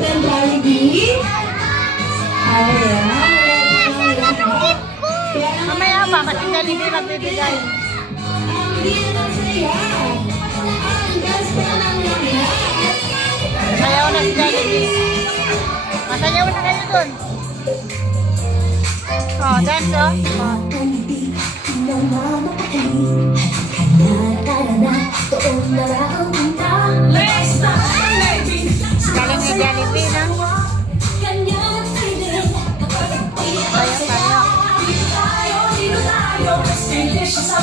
ng Jollibee. Ayan. Mamaya pa, kasi Jollibee magbibigay. Masayaw na si Jollibee. Masayaw na kayo dun. Oh, dance oh. Galing ni Jollibee, no?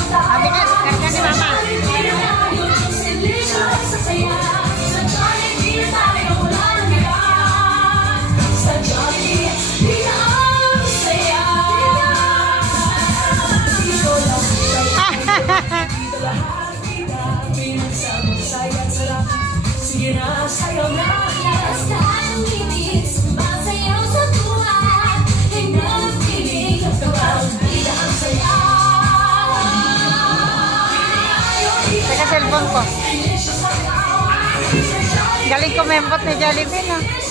Sabi na, karga ni Mama. Teka, cellphone ko. Galing ko memot ni Jollibee, no?